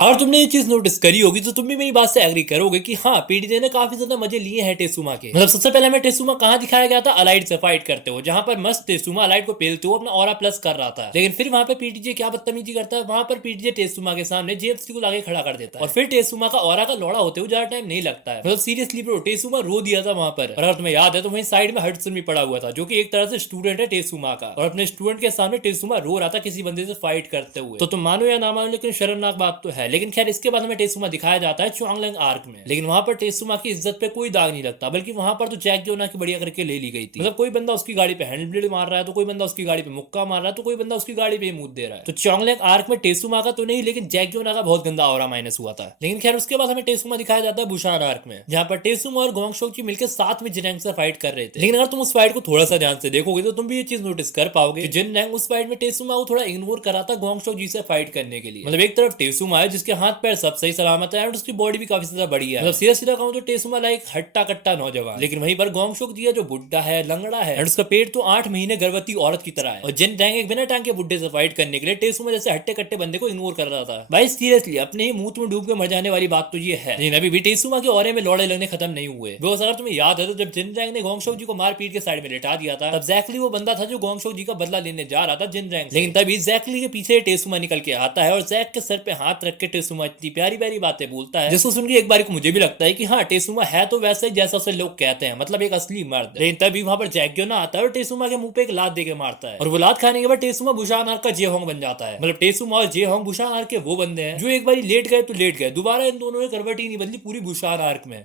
और तुमने ये चीज नोटिस करी होगी तो तुम भी मेरी बात से एग्री करोगे कि हाँ पीडीजे ने काफी ज्यादा मजे लिए हैं टेसुमा के। मतलब सबसे पहले हमें टेसुमा कहाँ दिखाया गया था, अलाइड से फाइट करते हो, जहाँ पर मस्त टेसुमा अलाइड को पेलते हुए अपना ऑरा प्लस कर रहा था। लेकिन फिर वहाँ पे पीडीजे क्या बदतमीजी करता है, वहाँ पर पीडीजे टेसुमा के सामने जेएफसी को लाके खड़ा कर देता है और फिर टेसुमा का ऑरा का लौड़ा होते हुए ज्यादा टाइम नहीं लगता है। मतलब सीरियसली ब्रो टेसुमा रो दिया था वहाँ पर। और अगर तुम्हें याद है तो वहीं साइड में हडसन भी पड़ा हुआ था जो कि एक तरह से स्टूडेंट है टेसुमा का, और अपने स्टूडेंट के सामने टेसुमा रो रहा था किसी बंदे से फाइट करते हुए। तो तुम मानो या ना मानो लेकिन शर्मनाक बात तो है। लेकिन खैर इसके बाद हमें टेसुमा दिखाया जाता है चुआंगलैंग आर्क में, लेकिन वहां पर टेसुमा की इज्जत पे कोई दाग नहीं लगता, बल्कि वहां पर तो जैक जोना की बढ़िया करके ले ली गई थी। मतलब कोई बंदा उसकी गाड़ी पे हैंडल ब्लेड मार रहा है, तो कोई बंदा उसकी गाड़ी पे मुक्का मार रहा है, तो कोई बंदा उसकी गाड़ी पे मुंह दे रहा है। तो चुआंगलैंग आर्क में टेसुमा का तो नहीं लेकिन जैक जोना का बहुत गंदा ऑरा माइनस हुआ था। लेकिन खैर उसके बाद हमें टेसुमा दिखाया जाता है बुशान आर्क में, जहां पर टेसुमा और गोंगशोकी मिलकर साथ में जिनैंग से फाइट कर रहे थे। लेकिन अगर तुम उस फाइट को थोड़ा सा ध्यान से देखोगे तो तुम भी ये चीज नोटिस कर पाओगे कि जिनैंग उस फाइट में टेसुमा को थोड़ा इग्नोर करा था गोंगशोकी से फाइट करने के लिए। मतलब एक तरफ टेसुमा है जिसके हाथ पैर सब सही सलामत है और उसकी बॉडी भी काफी ज्यादा बड़ी है। मतलब सीधा सीधा कहूं तो टेसुमा लाइक हट्टा कट्टा नौजवान। लेकिन वहीं पर गोंगशोक जी है जो बुड्ढा है, लंगड़ा है, और उसका पेट तो 8 महीने गर्भवती औरत की तरह है। और जिन टैंग एक बिना टैंग के बुड्ढे से फाइट करने के लिए टेसुमा जैसे हट्टे कट्टे बंदे को इग्नोर कर रहा था। भाई सीरियसली अपने ही मुंह में डूब के मर जाने वाली बात तो ये है। लेकिन अभी भी टेसुमा के औरे में लौड़े लगने खत्म नहीं हुए। वो अगर तुम्हें याद है तो जब जिन रैंग ने गोंगशोक जी को मार पीट के साइड में लेटा दिया था, तब जैकली वो बंदा था जो गोंगशोक जी का बदला लेने जा रहा था जिन रैंग। लेकिन तभी जैकली के पीछे टेसुमा निकल के आता है और जैक के सर पे हाथ रख के टेसुमा इतनी प्यारी प्यारी बातें बोलता है जिसको सुन के एक बार को मुझे भी लगता है कि हाँ टेसुमा है तो वैसा ही जैसा उसे लोग कहते हैं, मतलब एक असली मर्द। लेकिन तभी वहां पर जैक्यो ना आता है और टेसुमा के मुंह पे एक लात देके मारता है, और वो लात खाने के बाद टेसुमा बुशान आर्क का जेहोंग बन जाता है। मतलब टेसुमा और जेहोंग बुशान आर्क के वो बंदे हैं जो एक बार लेट गए तो लेट गए, दोबारा इन दोनों ने करवट ही नहीं बदली पूरी बुशान आर्क में।